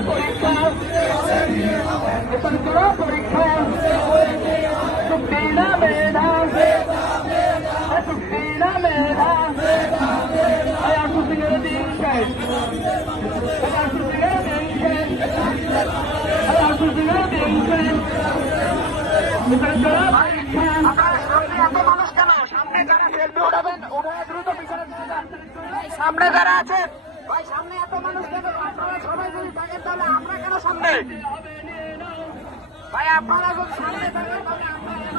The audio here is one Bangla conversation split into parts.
পরীক্ষা পরীক্ষা তোরা পরীক্ষা চুক্তিনা মেধা চুক্তিনা মেধা আয়া চুক্তির দিন শেষ সামনে যারা আছেন ভাই সামনে এত মানুষ কেন আপনারা সবাই যদি থাকেন তাহলে আমরা কেন সামনে ভাই আপনারা যদি সামনে থাকেন তাহলে আমরা কেন?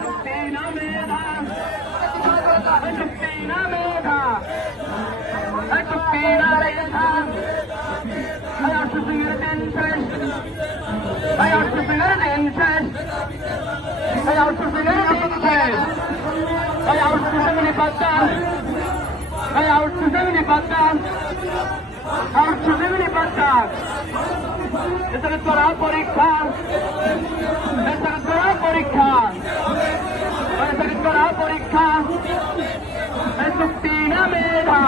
চুক্তিনা মেধা চুক্তিনা মেধা চুক্তিনা রেখা আয়া চুক্তির দিন শেষ। আয়া চুক্তির দিন শেষ আয়া চুক্তির দিন শেষ আয়া চুক্তির পাতা আয়া চুক্তির পাতা আয়া চুক্তির পাতা এটা তোরা পরীক্ষা। এটা করা পরীক্ষা। এটা করা পরীক্ষা। চুক্তি না মেধা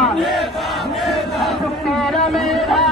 চুক্তি মেধা মেধা